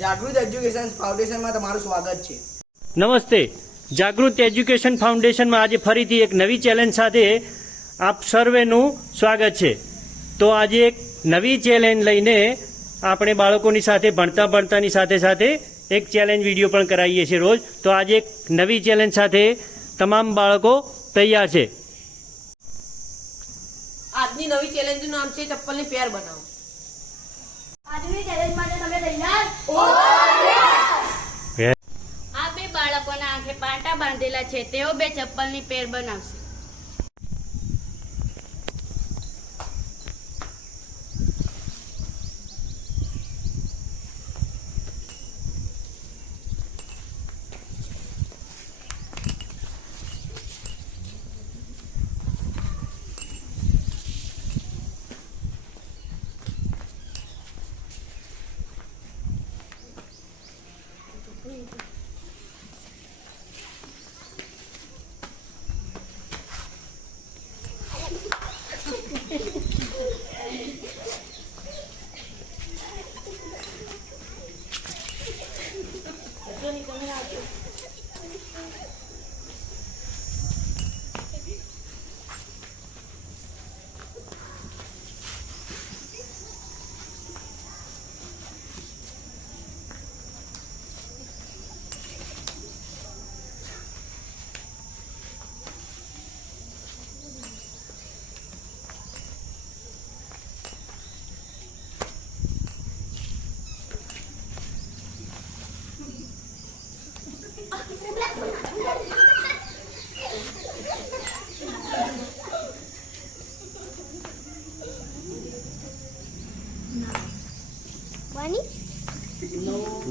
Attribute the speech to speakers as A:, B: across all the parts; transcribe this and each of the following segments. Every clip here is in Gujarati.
A: જાગૃત એજ્યુકેશન ફાઉન્ડેશનમાં તમારું સ્વાગત છે.
B: નમસ્તે. જાગૃત એજ્યુકેશન ફાઉન્ડેશનમાં આજે ફરીથી એક નવી ચેલેન્જ સાથે આપ સર્વેનું સ્વાગત છે. તો આજે એક નવી ચેલેન્જ લઈને આપણે બાળકોની સાથે ભણતા ભણતાની સાથે સાથે એક ચેલેન્જ વીડિયો પણ કરાવીએ છીએ રોજ. તો આજે એક નવી ચેલેન્જ સાથે તમામ બાળકો તૈયાર છે.
C: આજની નવી ચેલેન્જનું નામ છે ચપ્પલની પેર બનાવો.
D: આજની ચેલેન્જ માટે
E: આ બે બાળકોના આંખે પાટા બાંધેલા છે. તેઓ બે ચપ્પલની પેર બનાવશે.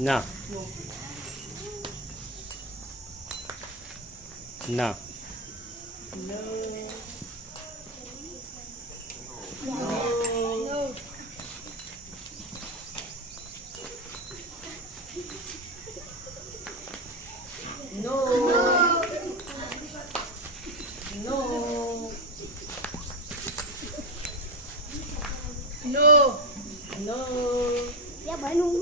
B: ના ના
C: નો નો નો નો
D: યા બનું
C: નો નો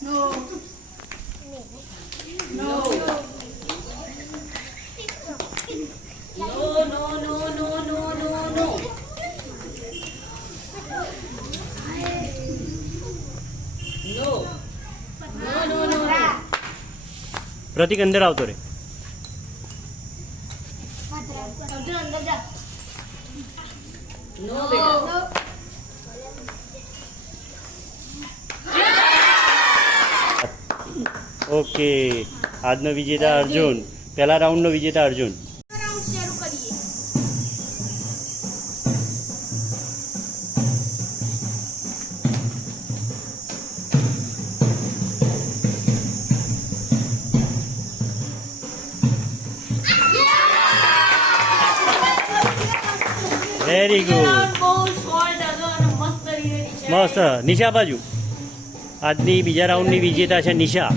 C: No, no, no, no, no, no, no. No. No, no, no, no.
B: Pratik અંદર આવતો રે
D: અર્જુન અંદર જા
C: No, બેટા.
B: ઓકે. આજનો વિજેતા અર્જુન. પહેલા રાઉન્ડનો વિજેતા અર્જુન. વેરી ગુડ
C: મસ્ત.
B: નિશા બાજુ. આજની બીજા રાઉન્ડની વિજેતા છે નિશા.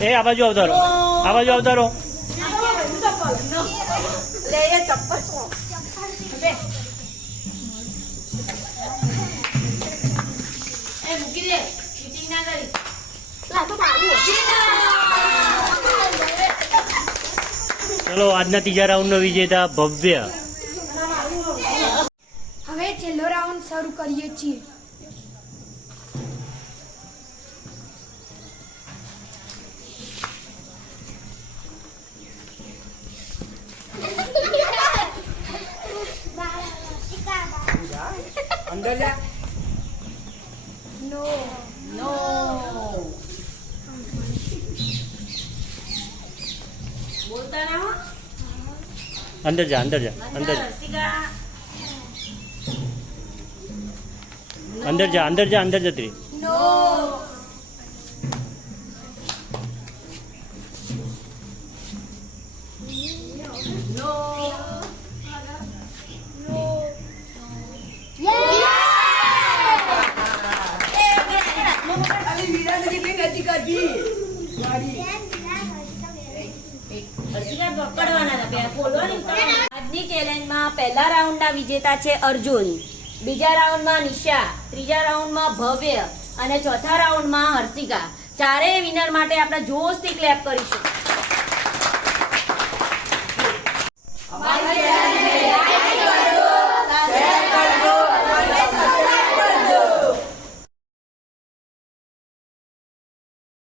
B: એ આ બાજુ આવતા રહો આ બાજુ રહો ચલો આજના ત્રીજા રાઉન્ડનો વિજેતા ભવ્ય
D: છેલ્લો રાઉન્ડ શરૂ કરીએ છીએ.
A: અંદર જા
D: નો
A: નો
E: બોલતા ના
B: અંદર જા અંદર જા અંદર જા. અંદર જા અંદર જા અંદર જતી.
E: આજની ચેલેન્જમાં પહેલા રાઉન્ડના વિજેતા છે અર્જુન. બીજા રાઉન્ડમાં નિશા, ત્રીજા રાઉન્ડમાં ભવ્ય અને ચોથા રાઉન્ડમાં હર્ષિકા. ચારેય વિનર માટે આપણે જોશથી ક્લેપ કરીશું.